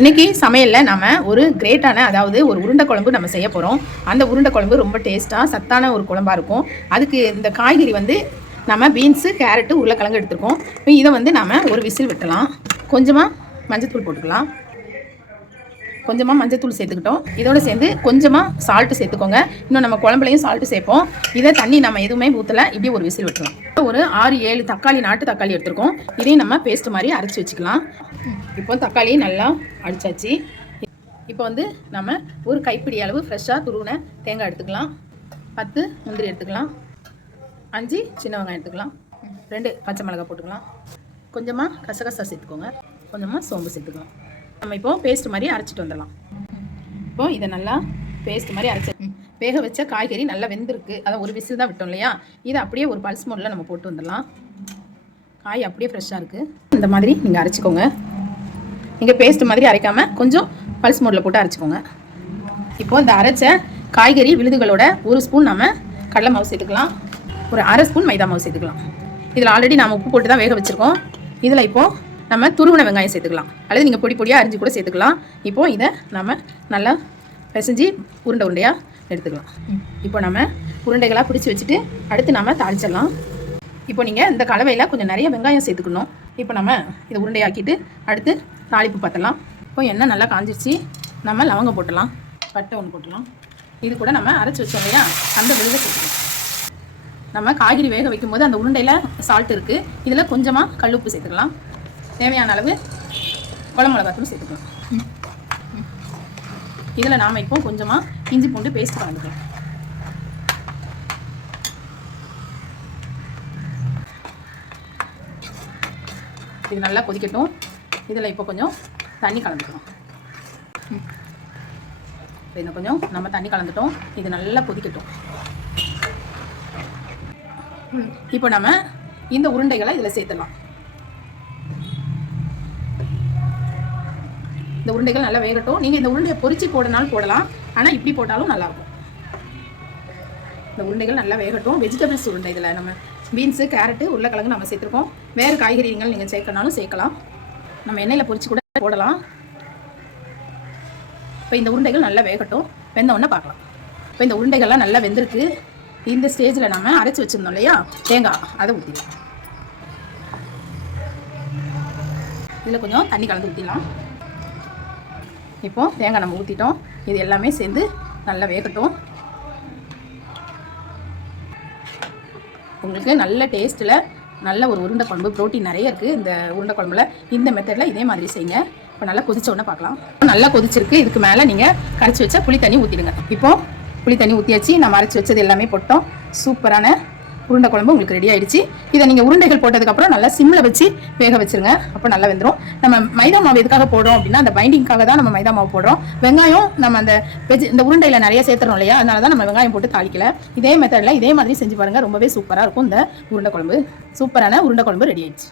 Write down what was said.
இன்றைக்கி சமையலில் நம்ம ஒரு கிரேட்டான அதாவது ஒரு உருண்டை குழம்பு நம்ம செய்ய போகிறோம். அந்த உருண்டை குழம்பு ரொம்ப டேஸ்ட்டாக சத்தான ஒரு குழம்பாக இருக்கும். அதுக்கு இந்த காய்கறி வந்து நம்ம பீன்ஸு, கேரட்டு, உருளைக்கிழங்கு எடுத்துருக்கோம். இதை வந்து நம்ம ஒரு விசில் விட்டலாம். கொஞ்சமாக மஞ்சத்தூள் போட்டுக்கலாம். கொஞ்சமாக மஞ்சத்தூள் சேர்த்துக்கிட்டோம். இதோடு சேர்ந்து கொஞ்சமாக சால்ட்டு சேர்த்துக்கோங்க. இன்னும் நம்ம குழம்புலையும் சால்ட்டு சேர்ப்போம். இதை தண்ணி நம்ம எதுவுமே ஊற்றலை, இப்படி ஒரு விசில் விட்டுலாம். ஒரு 6-7 தக்காளி, நாட்டு தக்காளி எடுத்துருக்கோம். இதையும் நம்ம பேஸ்ட் மாதிரி அரைச்சி வச்சுக்கலாம். இப்போ தக்காளி நல்லா அடிச்சாச்சு. இப்போ வந்து நம்ம ஒரு கைப்பிடி அளவு ஃப்ரெஷ்ஷாக துருவின தேங்காய் எடுத்துக்கலாம். 10 முந்திரி எடுத்துக்கலாம். 5 சின்ன வெங்காயம் எடுத்துக்கலாம். 2 பச்சை மிளகாய் போட்டுக்கலாம். கொஞ்சமாக கசகசா சேர்த்துக்கோங்க. கொஞ்சமாக சோம்பு சேர்த்துக்கலாம். நம்ம இப்போ பேஸ்ட் மாதிரி அரைச்சிட்டு வந்துடலாம். இப்போ இதை நல்லா பேஸ்ட் மாதிரி அரைச்சி வேக வச்ச காய்கறி நல்லா வெந்திருக்கு. அதை ஒரு விசில் தான் விட்டோம் இல்லையா, இதை அப்படியே ஒரு பல்ஸ் மோடில் நம்ம போட்டு வந்துடலாம். காய் அப்படியே ஃப்ரெஷ்ஷாக இருக்குது. இந்த மாதிரி நீங்கள் அரைச்சிக்கோங்க. நீங்கள் பேஸ்ட் மாதிரி அரைக்காமல் கொஞ்சம் பல்ஸ் மோடில் போட்டு அரைச்சிக்கோங்க. இப்போது இந்த அரைச்ச காய்கறி விழுதுகளோட 1 ஸ்பூன் நம்ம கடலை மாவு சேர்த்துக்கலாம். ஒரு 1/2 ஸ்பூன் மைதா மாவு சேர்த்துக்கலாம். இதில் ஆல்ரெடி நம்ம உப்பு போட்டு தான் வேக வச்சுருக்கோம். இதில் இப்போது நம்ம துருவின வெங்காயம் சேர்த்துக்கலாம், அல்லது நீங்கள் பொடி பொடியாக அரிஞ்சு கூட சேர்த்துக்கலாம். இப்போது இதை நம்ம நல்லா பிசைஞ்சு உருண்டை உருண்டையாக எடுத்துக்கலாம். இப்போ நம்ம உருண்டைகளாக பிடிச்சி வச்சுட்டு அடுத்து நம்ம தாளிச்சிடலாம். இப்போ நீங்கள் இந்த கலவையில் கொஞ்சம் நிறைய வெங்காயம் சேர்த்துக்கணும். இப்போ நம்ம இதை உருண்டையாக்கிட்டு அடுத்து தாளிப்பு பார்த்தலாம். இப்போ எண்ணெய் நல்லா காஞ்சிருச்சு. நம்ம லவங்கம் போட்டுடலாம். பட்டை ஒன்று போட்டுடலாம். இது கூட நம்ம அரைச்சி வச்சோம் இல்லையா, அந்த விழுதை சேர்த்துக்கலாம். நம்ம காய்கறி வேக வைக்கும்போது அந்த உருண்டையில் சால்ட் இருக்குது. இதில் கொஞ்சமாக கல்லுப்பு சேர்த்துக்கலாம். தேவையான அளவு குழம்பு மிளகாத்தூள் சேர்த்துக்கலாம். இதில் நாம் இப்போ கொஞ்சமாக இஞ்சி பூண்டு பேஸ்ட் கலந்துக்கலாம். இது நல்லா கொதிக்கட்டும். இதில் இப்போ கொஞ்சம் தண்ணி கலந்துக்கலாம். இன்னும் கொஞ்சம் நம்ம தண்ணி கலந்துட்டோம். இது நல்லா கொதிக்கட்டும். இப்போ நம்ம இந்த உருண்டைகளை இதில் சேர்த்துடலாம். இந்த உருண்டைகள் நல்லா வேகட்டும். நீங்கள் இந்த உருண்டையை பொரிச்சு போடனாலும் போடலாம், ஆனால் இப்படி போட்டாலும் நல்லாயிருக்கும். இந்த உருண்டைகள் நல்லா வேகட்டும். வெஜிடபிள்ஸ் உருண்டை இதில் நம்ம பீன்ஸு, கேரட்டு, உருளைக்கிழங்கு நம்ம சேர்த்துருக்கோம். வேறு காய்கறிகள் நீங்கள் சேர்க்கனாலும் சேர்க்கலாம். நம்ம எண்ணெயில் பொரிச்சு கூட போடலாம். இப்போ இந்த உருண்டைகள் நல்லா வேகட்டும். வெந்த உடனே பார்க்கலாம். இப்போ இந்த உருண்டைகள்லாம் நல்லா வெந்திருக்கு. இந்த ஸ்டேஜில் நம்ம அரைச்சி வச்சுருந்தோம் இல்லையா தேங்காய், அதை ஊற்றிடலாம். இதில் கொஞ்சம் தண்ணி கலந்து ஊற்றிடலாம். இப்போது தேங்காய் நம்ம ஊற்றிட்டோம். இது எல்லாமே சேர்ந்து நல்லா வேகட்டும். உங்களுக்கு நல்ல டேஸ்ட்டில் நல்ல ஒரு உருண்டை குழம்பு, ப்ரோட்டீன் நிறைய இருக்குது இந்த உருண்டை குழம்புல. இந்த மெத்தடில் இதே மாதிரி செய்யுங்க. இப்போ நல்லா கொதிச்ச உடனே பார்க்கலாம். நல்லா கொதிச்சிருக்கு. இதுக்கு மேலே நீங்கள் கரைச்சி வச்ச புளி தண்ணி ஊற்றிடுங்க. இப்போது புளி தண்ணி ஊற்றியாச்சு. நம்ம அரைச்சி வச்சது எல்லாமே போட்டோம். சூப்பரான உருண்டை குழம்பு உங்களுக்கு ரெடி ஆகிடுச்சு. இதை நீங்கள் உருண்டைகள் போட்டதுக்கப்புறம் நல்லா சிம்மில் வச்சு வேக வச்சுருங்க. அப்போ நல்லா வெந்துடும். நம்ம மைதா மாவு எதுக்காக போடுறோம் அப்படின்னா, அந்த பைண்டிங்காக தான் நம்ம மைதா மாவு போடுறோம். வெங்காயம் நம்ம அந்த இந்த உருண்டையில் நிறைய சேர்த்துறோம் இல்லையா, அதனால தான் நம்ம வெங்காயம் போட்டு தாளிக்கல. இதே மெத்தடில் இதே மாதிரி செஞ்சு பாருங்கள். ரொம்பவே சூப்பராக இருக்கும் இந்த உருண்டை குழம்பு. சூப்பரான உருண்டை குழம்பு ரெடி ஆயிடுச்சு.